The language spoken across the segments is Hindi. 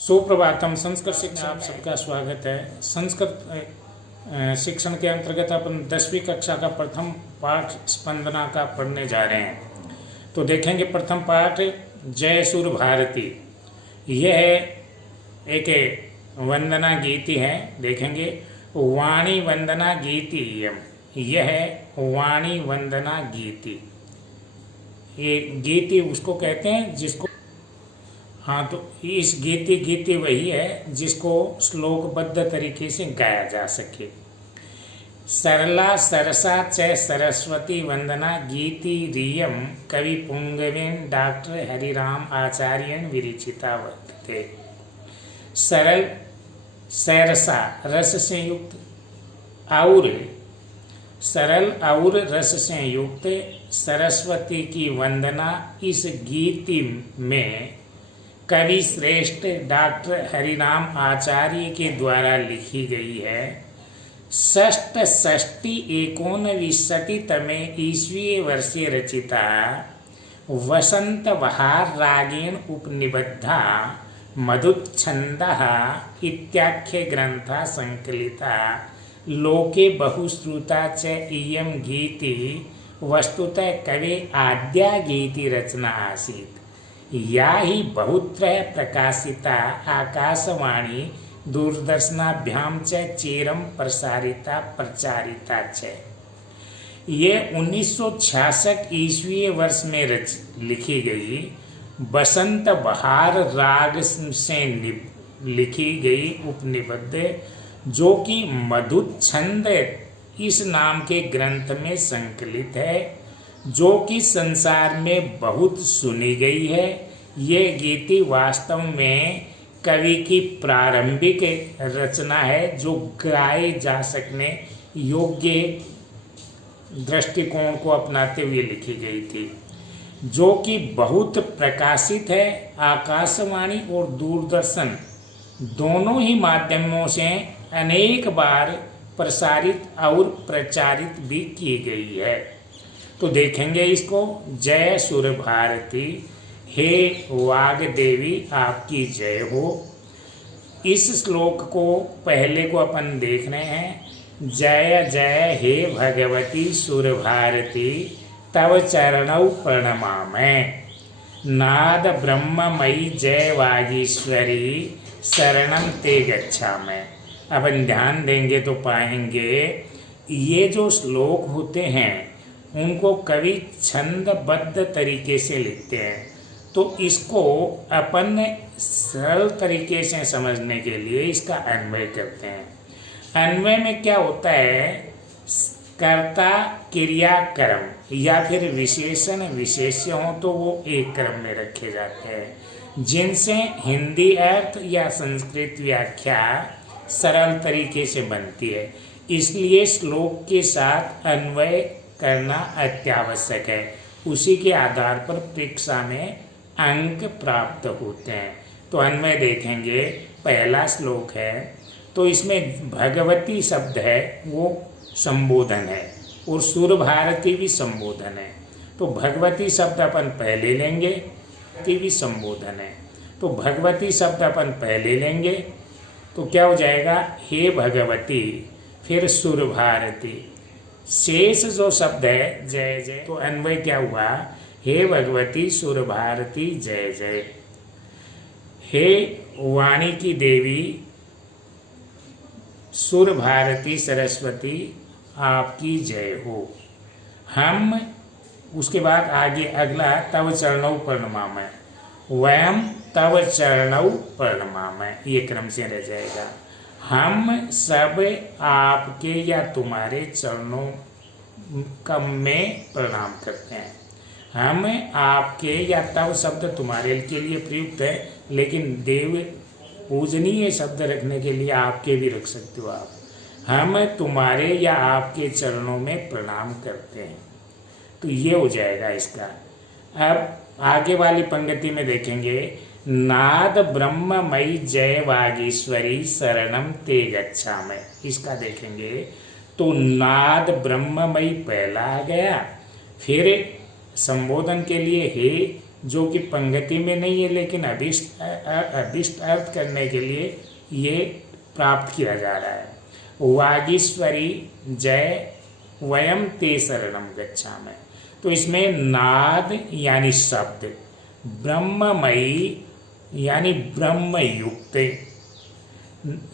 सुप्रभातम। संस्कृत शिक्षण आप सबका स्वागत है। संस्कृत शिक्षण के अंतर्गत अपन 10वीं कक्षा का प्रथम पाठ स्पंदना का पढ़ने जा रहे हैं। तो देखेंगे प्रथम पाठ जय सुर भारती। यह एक वंदना गीति है। देखेंगे वाणी वंदना गीति। यह वाणी वंदना गीति, ये गीति उसको कहते हैं जिसको तो इस गीति वही है जिसको श्लोकबद्ध तरीके से गाया जा सके। सरला सरसा च सरस्वती वंदना गीति रियम कवि पुंगवेन डॉक्टर हरिराम आचार्यन विरचिता वर्तते। सरल सरसा रस से युक्त और सरल और रस से युक्त सरस्वती की वंदना इस गीति में कवि श्रेष्ठ डॉक्टर हरिराम आचार्य के द्वारा लिखी गई है। षष्ठ षष्टि एकोनविंशति तमे ईस्वीय वर्षे रचिता वसंत बहार रागेण उपनिबद्धा मधुच्छन्दः इत्याख्य ग्रंथा संकलिता लोके बहुश्रुता च इयं गीति वस्तुतः कवे आद्या गीति रचना आसीत्। या ही बहुत्र प्रकाशिता आकाशवाणी दूरदर्शनाभ्याम च चिरम प्रसारिता प्रचारिता च। ये 1966 ईस्वी वर्ष में लिखी गई बसंत बहार राग से लिखी गई उपनिबद्ध, जो कि मधुच्छंद इस नाम के ग्रंथ में संकलित है, जो कि संसार में बहुत सुनी गई है। ये गीति वास्तव में कवि की प्रारंभिक रचना है, जो गाए जा सकने योग्य दृष्टिकोण को अपनाते हुए लिखी गई थी, जो कि बहुत प्रकाशित है। आकाशवाणी और दूरदर्शन दोनों ही माध्यमों से अनेक बार प्रसारित और प्रचारित भी की गई है। तो देखेंगे इसको। जय सुर भारती, हे वाग देवी आपकी जय हो। इस श्लोक को पहले को अपन देख रहे हैं। जय जय हे भगवती सुर भारती, तव चरणौ प्रणमामि। नाद ब्रह्ममयी जय वागीश्वरी, शरणम ते गच्छामि। अपन ध्यान देंगे तो पाएंगे ये जो श्लोक होते हैं उनको कवि छंदबद्ध तरीके से लिखते हैं। तो इसको अपन सरल तरीके से समझने के लिए इसका अन्वय करते हैं। अन्वय में क्या होता है, कर्ता क्रिया कर्म या फिर विशेषण विशेष्य हो तो वो एक क्रम में रखे जाते हैं, जिनसे हिंदी अर्थ या संस्कृत व्याख्या सरल तरीके से बनती है। इसलिए श्लोक के साथ अन्वय करना अत्यावश्यक है। उसी के आधार पर परीक्षा में अंक प्राप्त होते हैं। तो अन्वय देखेंगे। पहला श्लोक है तो इसमें भगवती शब्द है वो संबोधन है और सुर भारती भी संबोधन है। तो भगवती शब्द अपन पहले लेंगे, भगवती भी संबोधन है। तो भगवती शब्द अपन पहले लेंगे तो क्या हो जाएगा, हे भगवती, फिर सुर भारती। शेष जो शब्द है जय जय, तो अन्वय क्या हुआ, हे भगवती सुर भारती जय जय। हे वाणी की देवी सुर भारती सरस्वती आपकी जय हो। हम उसके बाद आगे अगला तव चरणौ प्रणमामि, वयम तव चरणौ प्रणमामि, ये क्रम से रह जाएगा। हम सब आपके या तुम्हारे चरणों का में प्रणाम करते हैं। हम आपके या तव शब्द तुम्हारे के लिए प्रयुक्त है, लेकिन देव पूजनीय शब्द रखने के लिए आपके भी रख सकते हो आप। हम तुम्हारे या आपके चरणों में प्रणाम करते हैं। तो ये हो जाएगा इसका। अब आगे वाली पंक्ति में देखेंगे, नाद ब्रह्ममयी जय वागीश्वरी शरणम ते गच्छामि। इसका देखेंगे तो नाद ब्रह्ममयी पहला आ गया, फिर संबोधन के लिए हे जो कि पंक्ति में नहीं है, लेकिन अभिष्ट अर्थ करने के लिए ये प्राप्त किया जा रहा है। वागीश्वरी जय वयम ते शरणम गच्छामि। तो इसमें नाद यानी शब्द, ब्रह्ममयी यानी ब्रह्मयुक्त,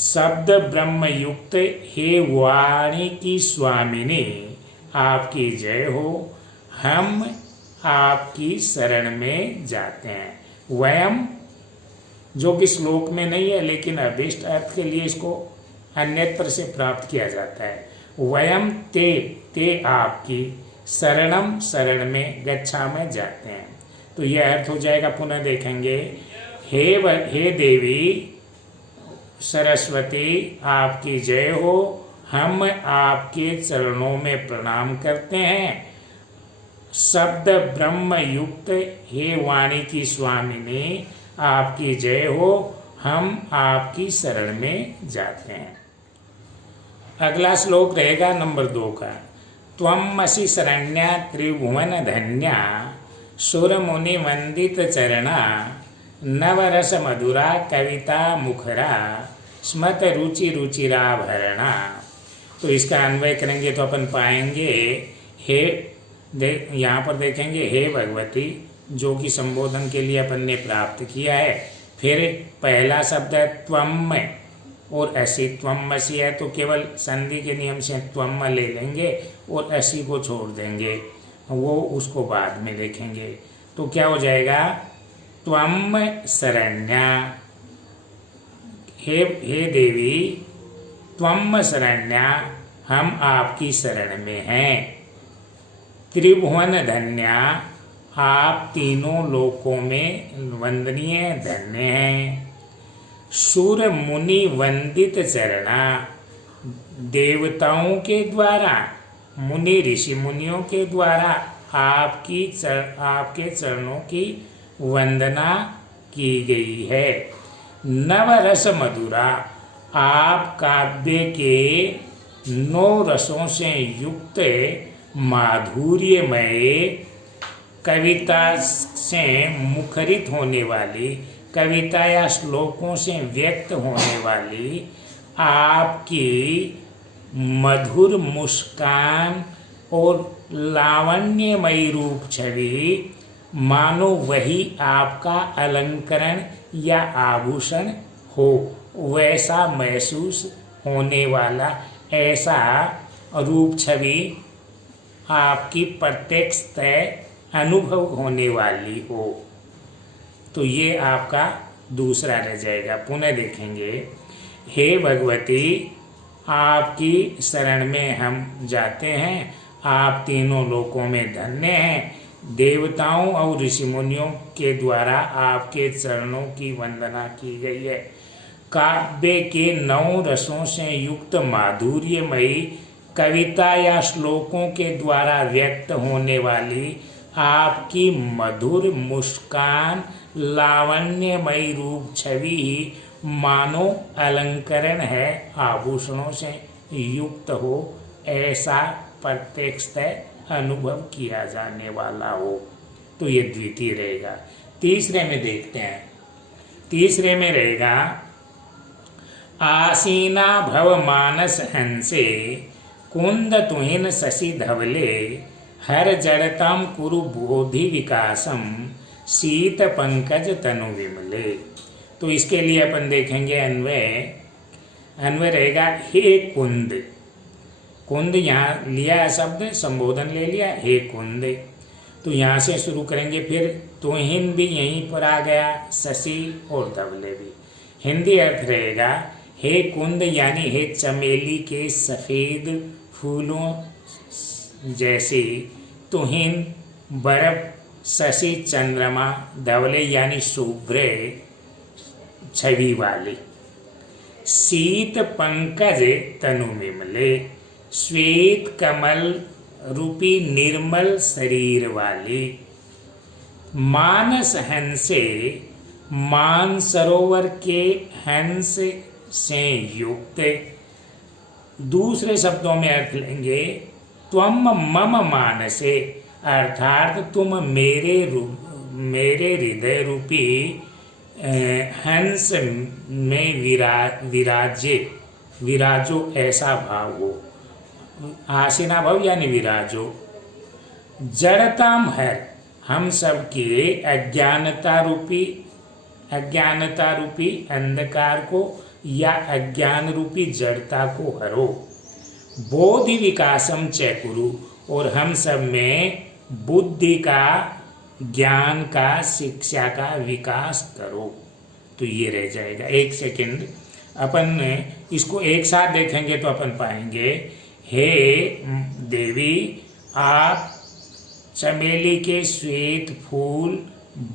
शब्द ब्रह्मयुक्त हे वाणी की स्वामिनी आपकी जय हो, हम आपकी शरण में जाते हैं। वयम जो कि श्लोक में नहीं है, लेकिन अभीष्ट अर्थ के लिए इसको अन्यत्र से प्राप्त किया जाता है। वयम ते आपकी, शरणम शरण में, गच्छा में जाते हैं। तो यह अर्थ हो जाएगा। पुनः देखेंगे, हे देवी सरस्वती आपकी जय हो, हम आपके चरणों में प्रणाम करते हैं। शब्द ब्रह्म युक्त हे वाणी की स्वामिनी आपकी जय हो, हम आपकी शरण में जाते हैं। अगला श्लोक रहेगा नंबर 2 का। त्वमसि शरण्या त्रिभुवन धन्या सुर मुनि वंदित चरणा नवरस मधुरा कविता मुखरा स्मत रुचि रुचिराभरणा। तो इसका अन्वय करेंगे तो अपन पाएंगे, यहाँ पर देखेंगे हे भगवती, जो कि संबोधन के लिए अपन ने प्राप्त किया है। फिर पहला शब्द है त्वम और असी, त्वमसि है तो केवल संधि के नियम से त्वम ले लेंगे और असी को छोड़ देंगे, वो उसको बाद में देखेंगे। तो क्या हो जाएगा, त्वम शरण्या, हे देवी त्वम शरण्या, हम आपकी शरण में हैं। त्रिभुवन धन्या, आप तीनों लोकों में वंदनीय धन्य हैं। सुर मुनि वंदित चरणा, देवताओं के द्वारा, मुनि ऋषि मुनियों के द्वारा आपके चरणों की वंदना की गई है। नवरस मधुरा, आप काव्य के 9 रसों से युक्त माधुर्यमय कविता से मुखरित होने वाली, कविता या श्लोकों से व्यक्त होने वाली आपकी मधुर मुस्कान और लावण्यमयी रूप छवि, मानो वही आपका अलंकरण या आभूषण हो, वैसा महसूस होने वाला ऐसा रूप छवि आपकी प्रत्यक्षतः अनुभव होने वाली हो। तो ये आपका दूसरा रह जाएगा। पुनः देखेंगे, हे भगवती आपकी शरण में हम जाते हैं, आप तीनों लोकों में धन्य हैं। देवताओं और ऋषि मुनियों के द्वारा आपके चरणों की वंदना की गई है। काव्य के 9 रसों से युक्त माधुर्यमयी कविता या श्लोकों के द्वारा व्यक्त होने वाली आपकी मधुर मुस्कान, लावण्यमयी रूप छवि ही मानो अलंकरण है, आभूषणों से युक्त हो, ऐसा प्रत्यक्षतः अनुभव किया जाने वाला हो। तो ये द्वितीय रहेगा। तीसरे में देखते हैं। तीसरे में रहेगा, आसीना भव मानस हंसे कुंद तुहिन शशि धवले हर जड़ताम कुरु बोधि विकासम शीत पंकज तनु विमले। तो इसके लिए अपन देखेंगे अन्वय रहेगा, हे कुंद। कुंद यहाँ लिया है शब्द, संबोधन ले लिया, हे कुंद। तो यहाँ से शुरू करेंगे। फिर तुहिन भी यहीं पर आ गया, शशि और धवले भी। हिंदी अर्थ रहेगा, हे कुंद यानी हे चमेली के सफ़ेद फूलों जैसे, तुहिन बर्फ, शशि चंद्रमा, धवले यानी शुभ्र छवि वाले, शीत पंकज तनु विमले, श्वेत कमल रूपी निर्मल शरीर वाली, मानस हंसे, मानसरोवर के हंस से युक्त। दूसरे शब्दों में अर्थ लेंगे, त्वम मम मानसे, अर्थात तुम मेरे हृदय रूपी हंस में विराजो ऐसा भाव हो। आसीना भाव यानी विराजो। जड़ताम हर, हम सबके अज्ञानता रूपी अंधकार को या अज्ञान रूपी जड़ता को हरो। बोधि विकासम च कुरु, और हम सब में बुद्धि का, ज्ञान का, शिक्षा का विकास करो। तो ये रह जाएगा। एक सेकंड, अपन इसको एक साथ देखेंगे तो अपन पाएंगे, हे देवी, आप चमेली के श्वेत फूल,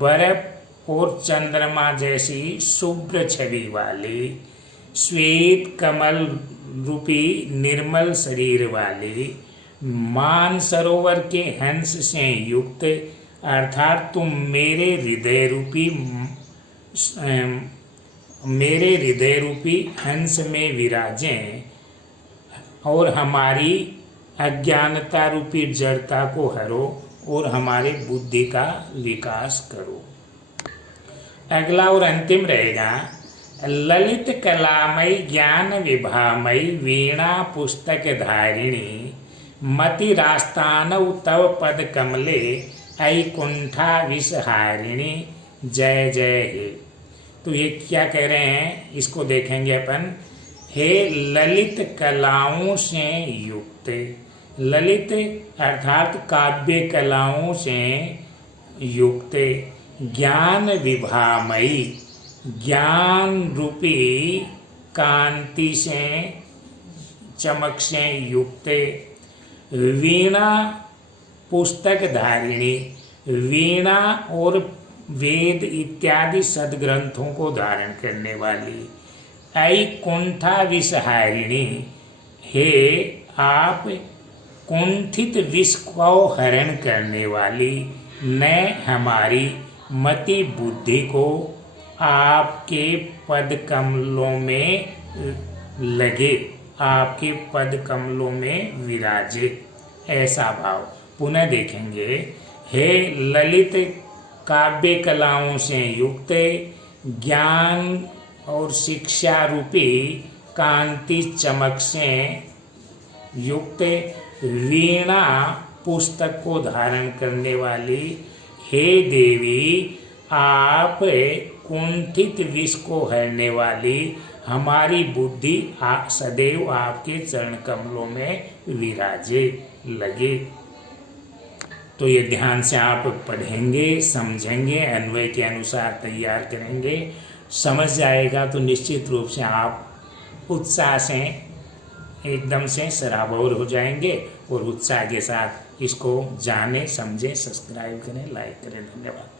बर्फ और चंद्रमा जैसी शुभ्र छवि वाली, श्वेत कमल रूपी निर्मल शरीर वाली, मान सरोवर के हंस से युक्त, अर्थात तुम मेरे हृदय रूपी हंस में विराजें और हमारी अज्ञानता रूपी जड़ता को हरो और हमारे बुद्धि का विकास करो। अगला और अंतिम रहेगा, ललित कलामयी ज्ञान विभामयी वीणा पुस्तक धारिणी मति रास्तानौ तव पद कमले ऐकुंठा विषहारिणी जय जय हे। तो ये क्या कह रहे हैं, इसको देखेंगे अपन। हे ललित कलाओं से युक्त, ललित अर्थात काव्य कलाओं से युक्त, ज्ञान विभामयी, ज्ञान रूपी कांति से, चमक से युक्त, वीणा पुस्तक धारिणी, वीणा और वेद इत्यादि सदग्रंथों को धारण करने वाली, ऐकुंठा विषहारिणी, हे आप कुंठित विष को हरण करने वाली, न हमारी मति बुद्धि को आपके पद कमलों में लगे, आपके पद कमलों में विराजे, ऐसा भाव। पुनः देखेंगे, हे ललित काव्य कलाओं से युक्त, ज्ञान और शिक्षा रूपी कांति चमक से युक्त, वीणा पुस्तक को धारण करने वाली, हे देवी, आप कुंठित विष को हरने वाली, हमारी बुद्धि सदैव आपके चरण कमलों में विराजे, लगे। तो ये ध्यान से आप पढ़ेंगे, समझेंगे, अन्वय के अनुसार तैयार करेंगे, समझ जाएगा तो निश्चित रूप से आप उत्साह से एकदम से सराबोर हो जाएंगे और उत्साह के साथ इसको जाने, समझे, सब्सक्राइब करें, लाइक करें। धन्यवाद।